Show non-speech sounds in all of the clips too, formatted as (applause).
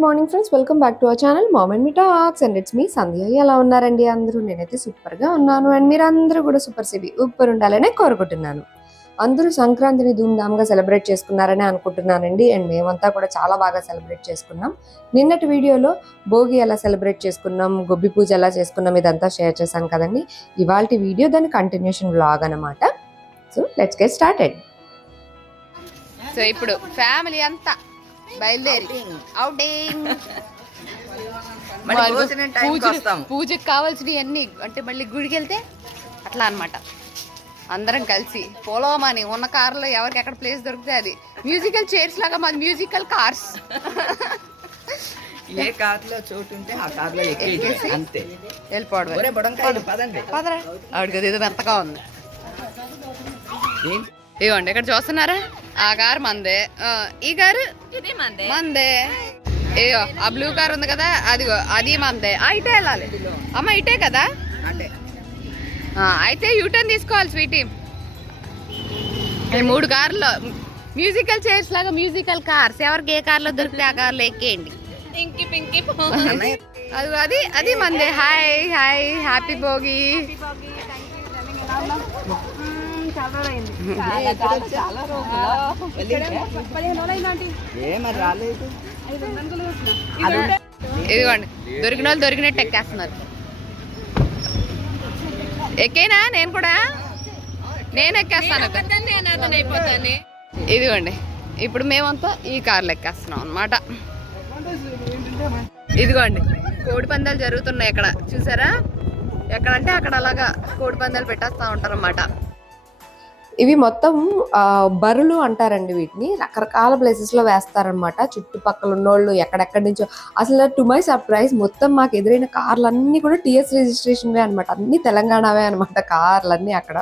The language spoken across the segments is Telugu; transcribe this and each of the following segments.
Good morning friends welcome back to our channel moment me talks and it's me Sandhya ఎలా ఉన్నారండి అందరూ? నేనైతే సూపర్గా ఉన్నాను. అండ్ మీరు అందరూ కూడా సూపర్ సివి ఉప్పర్ ఉండాలనే కోరుకుంటున్నాను. అందరూ సంక్రాంతిని ధూమ్ధామ్గా సెలబ్రేట్ చేసుకున్నారని అనుకుంటున్నానండి. అండ్ మేమంతా కూడా చాలా బాగా సెలబ్రేట్ చేసుకున్నాం. నిన్నటి వీడియోలో భోగి ఎలా సెలబ్రేట్ చేసుకున్నాం గొబ్బి పూజ ఎలా చేసుకున్నాం ఇదంతా షేర్ చేశాం కదండి. ఇవాళ వీడియో దాని కంటిన్యూషన్ వ్లాగ్ అనమాట so let's get started so ఇప్పుడు ఫ్యామిలీ అంతా బయలుదేరి. అవుటింగ్ (laughs) పూజకి కావాల్సినవి అన్ని అంటే మళ్ళీ గుడికి వెళ్తే అట్లా అన్నమాట. అందరం కలిసి. పోలోమని ఉన్న కార్లో ఎవరికి ఎక్కడ ప్లేస్ దొరికితే అది. మ్యూజికల్ చైర్స్ లాగా మాది మ్యూజికల్ కార్స్ ఏ కార్లో చోటు ఉంటే ఆ కార్లో ఎక్కేసి అంతే. వెళ్ళిపోవడం ఒరే బుడంకాయలు పదండి. పదరా. ఆవిడకి అది ఏదో మెత్తగా ఉంది. ఏంటి ఇవ్వండి ఇక్కడ చూస్తున్నారా? ఆ కారు మందే ఈ కారు మందే ఏయో ఆ బ్లూ కార్ ఉంది కదా అదిగో అది మందే ఆ ఇటే వెళ్ళాలి అమ్మ ఇటే కదా అంటే ఆ, అయితే యూటర్న్ తీసుకోవాలి స్వీటీ ఈ మూడు కార్లు మ్యూజికల్ చైర్స్ లాగా మ్యూజికల్ కార్స్ ఎవరికి ఏ కార్లో దొరికితే ఆ కార్లో ఎక్కేయండి. అది అది అది మందే హాయ్ హాయ్ హ్యాపీ భోగి (laughs) ఇదిగోండి. దొరికిన వాళ్ళు దొరికినట్టు ఎక్కేస్తున్నారు. ఎక్కేనా? నేను కూడా? నేను ఎక్కేస్తాను ఇదిగోండి. ఇప్పుడు మేమంతా ఈ కార్లో ఎక్కేస్తున్నాం అనమాట ఇదిగోండి. కోడి పందాలు జరుగుతున్నాయి ఇక్కడ చూసారా? ఎక్కడంటే అక్కడ అలాగా కోడి పందాలు పెట్టేస్తా ఉంటారు అన్నమాట ఇవి మొత్తం ఆ, బరులు అంటారండి వీటిని. రకరకాల ప్లేసెస్లో వేస్తారనమాట చుట్టుపక్కల ఉన్నోళ్ళు ఎక్కడెక్కడి నుంచో. అసలు టు మై సర్ప్రైజ్ మొత్తం మాకు ఎదురైన కార్లన్నీ అన్ని కూడా టీఎస్ రిజిస్ట్రేషన్ అనమాట అన్ని తెలంగాణవే అనమాట కార్లన్నీ అక్కడ.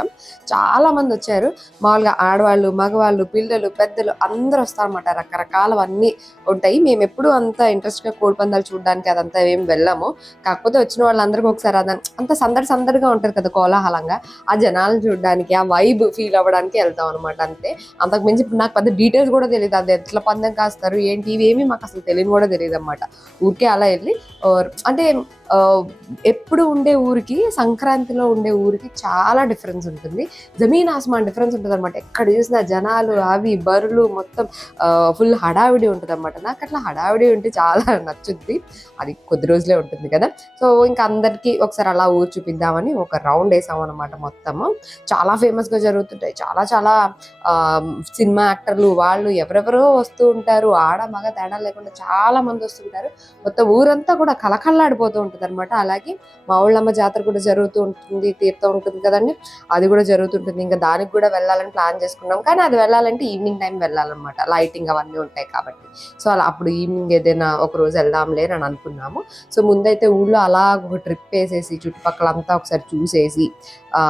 చాలా మంది వచ్చారు. మామూలుగా ఆడవాళ్ళు మగవాళ్ళు పిల్లలు పెద్దలు అందరూ వస్తారనమాట రకరకాలవన్నీ ఉంటాయి. మేము ఎప్పుడు అంత ఇంట్రెస్ట్గా చూడడానికి అదంతా ఏం వెళ్ళాము. కాకపోతే వచ్చిన వాళ్ళందరికీ ఒకసారి అదంతా అంత సందడి సందడిగా ఉంటుంది కదా కోలాహలంగా. ఆ జనాలను చూడడానికి ఆ వైబ్ ఫీల్ అవ్వడానికి వెళ్తాం అనమాట అంతే. అంతకు మించి ఇప్పుడు నాకు పెద్ద డీటెయిల్స్ కూడా తెలియదు. అది ఎట్లా పందెం కాస్తారు ఏంటి ఇవేమి మాకు అసలు తెలియని కూడా తెలియదు అనమాట ఊరికే అలా వెళ్ళి అంటే ఎప్పుడు ఉండే ఊరికి సంక్రాంతిలో ఉండే ఊరికి చాలా డిఫరెన్స్ ఉంటుంది. జమీన్ ఆస్మాన్ డిఫరెన్స్ ఉంటుంది అనమాట ఎక్కడ చూసినా జనాలు అవి బరులు మొత్తం ఫుల్ హడావిడి ఉంటుంది అనమాట నాకు అట్లా హడావిడి ఉంటే చాలా నచ్చుద్ది. అది కొద్ది రోజులే ఉంటుంది కదా. సో ఇంకా అందరికీ ఒకసారి అలా ఊరు చూపిద్దామని ఒక రౌండ్ వేసాము అనమాట మొత్తము. చాలా ఫేమస్గా జరుగుతుంటాయి. చాలా చాలా ఆ, సినిమా యాక్టర్లు వాళ్ళు ఎవరెవరో వస్తూ ఉంటారు. ఆడ మగ తేడా లేకుండా చాలా మంది వస్తుంటారు. మొత్తం ఊరంతా కూడా కలకల్లాడిపోతూ ఉంటుంది. అనమాట అలాగే మా ఊళ్ళమ్మ జాతర కూడా జరుగుతూ ఉంటుంది తీర్థం ఉంటుంది కదండి. అది కూడా జరుగుతుంటుంది. ఇంకా దానికి కూడా వెళ్ళాలని ప్లాన్ చేసుకున్నాం. కానీ అది వెళ్ళాలంటే ఈవినింగ్ టైం వెళ్ళాలన్నమాట. లైటింగ్ అవన్నీ ఉంటాయి కాబట్టి. సో అలా అప్పుడు ఈవినింగ్ ఏదైనా ఒక రోజు వెళ్దాంలే అని అనుకున్నాము. సో ముందైతే ఊళ్ళో అలా ఒక ట్రిప్ వేసేసి చుట్టుపక్కల అంతా ఒకసారి చూసేసి ఆ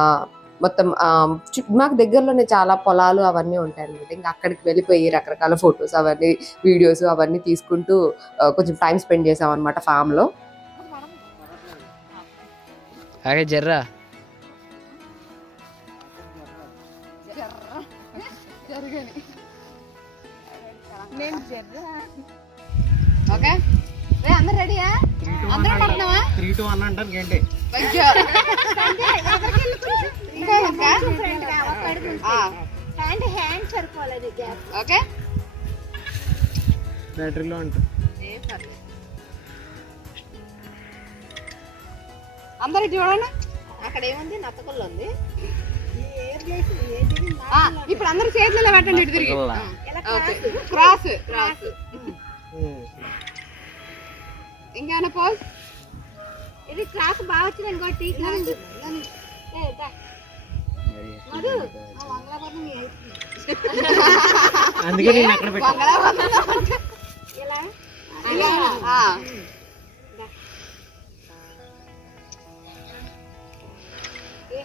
మొత్తం మాకు దగ్గరలోనే చాలా పొలాలు అవన్నీ ఉంటాయి అనమాట ఇంకా అక్కడికి వెళ్ళిపోయి రకరకాల ఫొటోస్ అవన్నీ వీడియోస్ అవన్నీ తీసుకుంటూ కొంచెం టైం స్పెండ్ చేసాం అనమాట ఫామ్ అగే జర్రా. ఓకే. అందరు రెడీయా? అందరూ పడుతున్నావా త్రీ టు వన్ అంటారు ఏంటి హ్యాండ్ హ్యాండ్ సరిపోలేదు ఓకే. బ్యాటరీలో అంటారు అందరు ఇటు చూడండి. అక్కడ ఏముంది? నత్తకొల్లు ఉంది. ఆ, ఇప్పుడు అందరు చేతులలో పెట్టండి ఇటు తిరిగి. క్రాస్? క్రాస్ ఇంకేమైనా పోజ్? ఇది క్లాస్ బాగా వచ్చింది. అందుకే నేను అక్కడ పెట్టా. ఇలా.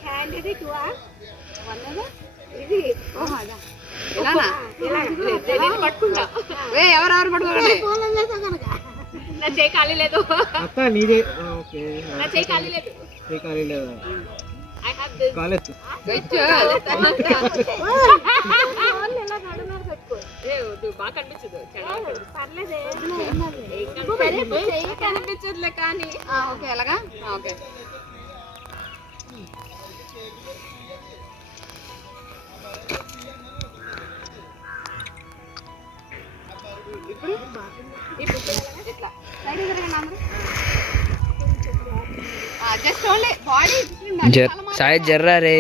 హ్యాండ్ ఇది టూ ఇది పట్టుకుంటా. ఎవరెవరు పట్టుకోకండి? నా చేయి ఖాళీ లేదు అక్క నీదే. ఓకే. నా చేయి ఖాళీ లేదు. ఏ ఖాళీ లేదా. I have this college. చెయ్యి కనిపించదులే కానీ. ఓకే అలాగా ఓకే. ఇప్పుడు ఇప్పుడు ఇట్లా సైడ్ తిరగండి అందరూ జస్ట్ ఓన్లీ బాడీ సాయి జర్రా రే.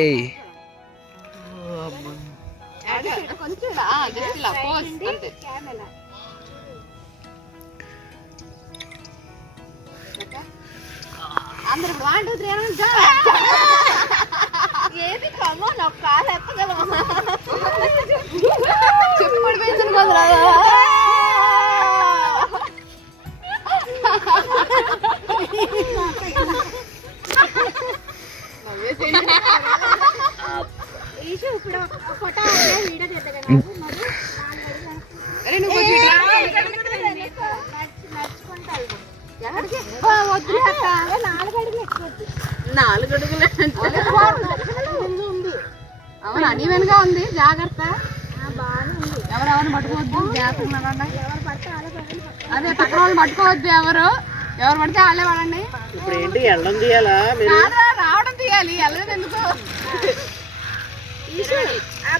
కొంచెం జస్ట్ ఇలా పోజ్ అంతే. కెమెరా అందరూ ఇప్పుడు వన్ టూ త్రీ అని ఏది? కమో నాకు కాలు ఎత్తగలమా నాలుగు అడుగులు. అవునా నీ వెనుక ఉంది జాగ్రత్త. ఎవరెవరిని పట్టుకోవద్దు అదే పక్కన వాళ్ళు పట్టుకోవద్దు ఎవరు ఎవరు పడితే వాళ్ళే పడండి ఇప్పుడు ఏంటి? వెళ్ళడం తీయాలా రావడం తీయాలి. వెళ్ళలేదు ఎందుకు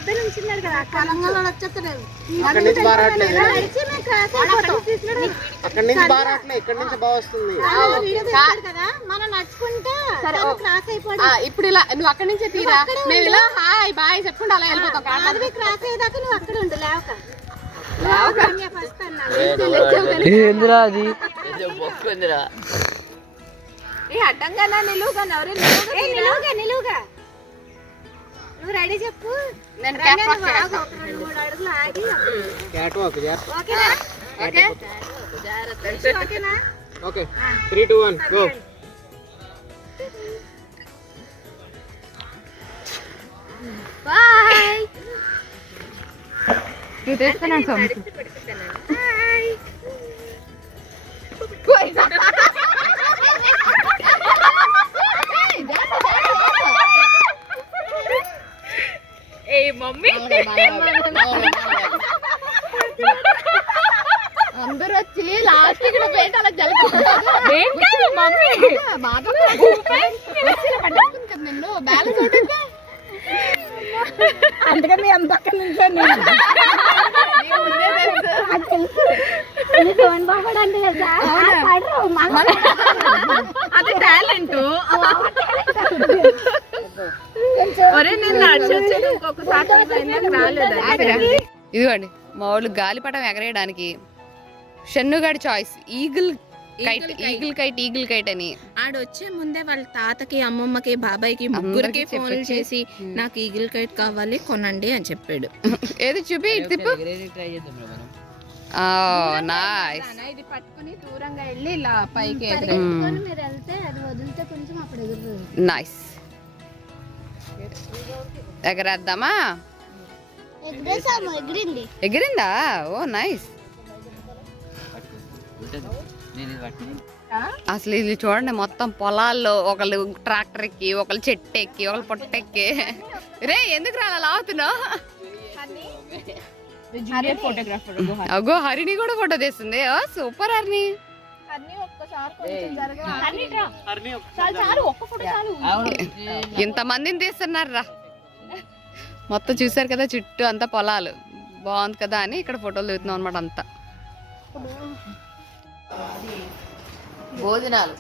కదా తెలంగాణ వచ్చేస్తున్నాడు అక్కడి నుంచి బాగా రావట్లేదు నడిచి మేము క్రాస్ అయిపోతాం అక్కడి నుంచి బాగా రావట్లేదు ఇక్కడ నుంచి బాగా వస్తుంది. వీడియో తీస్తాడు కదా? మనం నడుచుకుంటా తను క్రాస్ అయిపోతాం ఆ, ఇప్పుడు ఇలా నువ్వు అక్కడి నుంచే తీరా? మేము ఇలా హాయ్ బాయ్ చెప్పుకుంటూ అలా వెళ్ళిపోతాం. కాదు మాధవి క్రాస్ అయ్యేదాకా నువ్వు అక్కడ ఉండు లేవక. ఫస్ట్ అన్నాను. ఏందిరా అది? బొక్కుందిరా ఏ అడ్డంగా నిలువుగా నిలువుగా నిలువుగా. నువ్వు రెడీ చెప్పు. నేను రెండు మూడు అడుగులు ఆగి క్యాట్ వాక్ ఓకేనా? ఓకే? ఓకేనా? Okay. Three two one go. Bye. నువ్వు తెస్తున్నాను సొమ్ము బాయ్ అందరూ వచ్చి లాస్ట్ ఇక్కడ పెయింట్ అలా జలుపుకుంటారు మమ్మీ. నిన్ను. బ్యాలెన్స్ ఉంటుంది అందుకని అంత పక్కన టాలెంట్. ఇదిగోండి మా వాళ్ళు గాలిపటం ఎగరేయడానికి షన్నుగాడి choice eagle kite eagle kite eagle kite అని. ఆడొచ్చే ముందే వాళ్ళ తాతకి అమ్మమ్మకి బాబాయ్కి ముగ్గురికి ఫోన్లు చెప్పేసి, చేసి నాకు ఈగిల్ కైట్ కావాలి కొనండి అని చెప్పాడు. ఏది చూపి తిప్పు. ట్రై చేద్దాం మనం. నైస్ ఇది పట్టుకుని దూరంగా వెళ్ళి ఇలా పైకి పెట్టుకొని ఎగరేద్దామా? ఎగిరేసాము ఎగిరింది. ఎగిరిందా? Oh nice. నేను ఇది పట్టుకుని అసలు ఇది చూడండి మొత్తం పొలాల్లో ఒకళ్ళు ట్రాక్టర్ ఎక్కి ఒకళ్ళు చెట్టు ఎక్కి ఒకళ్ళు పొట్ట ఎక్కి రే ఎందుకు రా అలా అగో హరిణి కూడా ఫోటో తీస్తుంది. Oh super Harini. ఇంత మందిని తీస్తున్నారు రా మొత్తం చూసారు కదా చుట్టూ అంతా పొలాలు. బాగుంది కదా అని ఇక్కడ ఫోటోలు దిగుతున్నాం అనమాట అంతా. భోజనాలు.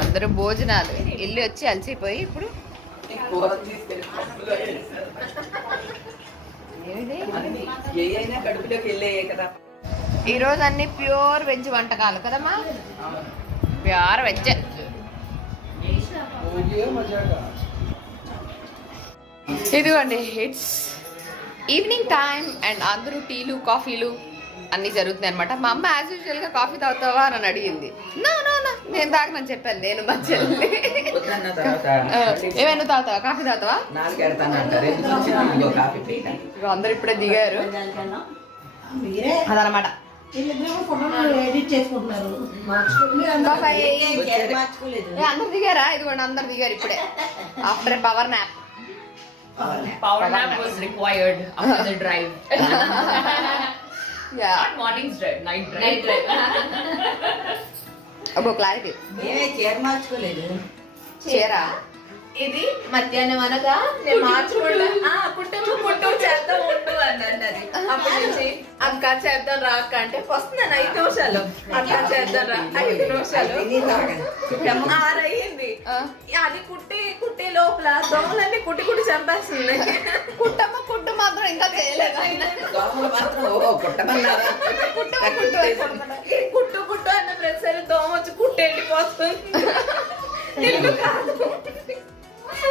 అందరూ భోజనాలు. ఇల్లు వచ్చి అలసిపోయి ఇప్పుడు ఏ అయినా కడుపులోకి వెళ్ళాయి కదా. ఈ రోజు అన్ని ప్యూర్ వెజ్ వంటకాలు కదమ్మా? Pure veg. ఇదిగోండి ఇట్స్ ఈవినింగ్ టైం అండ్ అందరూ టీలు కాఫీలు అన్నీ జరుగుతున్నాయి అనమాట మా అమ్మ యాజ్ యూజువల్గా కాఫీ తాగుతావా అని నడిగింది నో నో నో నేను తాగనని చెప్పాను నేను మా చెల్లి. ఏమైనా తాగుతావా? కాఫీ తాగుతావా? అందరూ ఇప్పుడే దిగారు. అదనమాట అందరు దిగారా ఇదిగోండి అందరు దిగారు ఇప్పుడే after power nap nap was required after the drive. Yeah. అబ్బో క్లారిటీ చీర మార్చుకోలేదు చీర ఇది మధ్యాహ్నం అనగా నేను మార్చుకుంటా ఆ కుటుంబ కుటుంబం చేద్దాం ఉండు అని అన్నది అప్పటి నుంచి అక్క చేద్దాం రా అక్క అంటే వస్తున్నాను ఐదు నిమిషాలు. అక్క చేద్దాం రా ఐదు నిమిషాలు. ఆరయ్యింది అది కుట్టి కుట్టి లోపల దోమలన్నీ కుట్టి కుట్టి చంపేస్తుంది. కుట్టమ్మ కుట్టు మాత్రం ఇంకా చేయలేదు. కుట్టు కుట్టు అన్న ప్రతిసారి దోమ వచ్చి కుట్టి వెళ్ళిపోతుంది ఇల్లు (laughs) కాదు.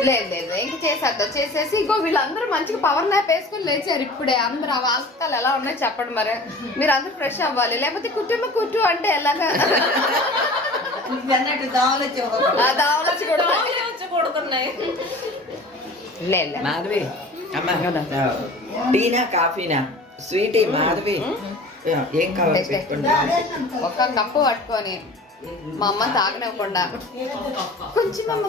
లేదు లేదు ఇంక చేసేద్దాం. చేసేసి ఇంకో వీళ్ళందరూ మంచిగా పవర్ న్యాప్ వేసుకొని లేచారు ఇప్పుడే. అందరూ ఆ వాస్తకాలు ఎలా ఉన్నాయి చెప్పండి మరి. మీరు అందరూ ఫ్రెష్ అవ్వాలి. లేకపోతే కుటుంబ కుట్టు అంటే ఎలాగా? ఆ దావలొచ్చి కూడా లేదు మాధవి అమ్మ టీనా కాఫీనా? స్వీటీ మాధవి. ఏం కావాలి? ఒక కప్పు పట్టుకొని. మా అమ్మ తాగనివ్వకుండా. కొంచెం అమ్మ?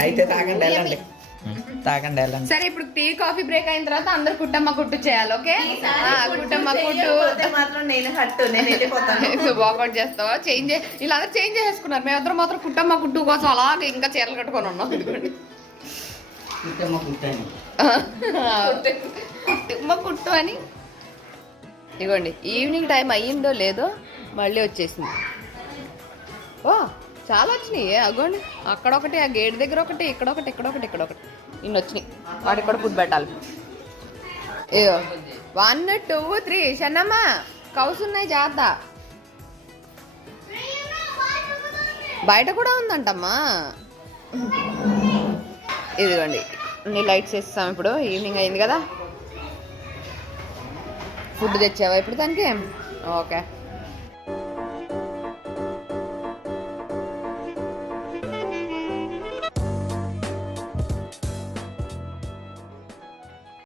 అయితే తాగండి వెళ్ళండి. తాగండి వెళ్ళండి. సరే ఇప్పుడు టీ కాఫీ బ్రేక్ అయిన తర్వాత అందరు కుట్టమ్మ కుట్టు చేయాలి ఓకే? ఆ, కుట్టమ్మ కుట్టు. మాత్రం నేను హట్టు నేను వెళ్ళిపోతాను. (laughs) వాకౌట్ చేస్తావా? చేంజ్ వీళ్ళందరూ చేంజ్ చేసుకున్నారు. మేమిద్దరం మాత్రం కుట్టమ్మ కుట్టు కోసం అలాగే ఇంకా చీరలు కట్టుకొని ఉన్నాం. ఇదిగోండి (laughs) కుట్టమ్మ కుట్టు అని ఇదిగోండి ఈవినింగ్ టైం అయ్యిందో లేదో మళ్ళీ వచ్చేసింది. ఓ చాలా వచ్చినాయి. అగోండి అక్కడ ఒకటి ఆ గేట్ దగ్గర ఒకటి ఇక్కడ ఒకటి ఇక్కడ ఒకటి ఇక్కడ ఒకటి. ఇన్ని వచ్చినాయి. వాటికి కూడా ఫుడ్ పెట్టాలి. వన్ టూ త్రీ షన్నమ్మ కౌస్ ఉన్నాయి జాగ్రత్త. బయట కూడా ఉందంటమ్మా. ఇదిగోండి నీ లైట్స్ వేస్తాం ఇప్పుడు. ఈవినింగ్ అయింది కదా. ఫుడ్ తెచ్చావా ఇప్పుడు దానికి? ఓకే.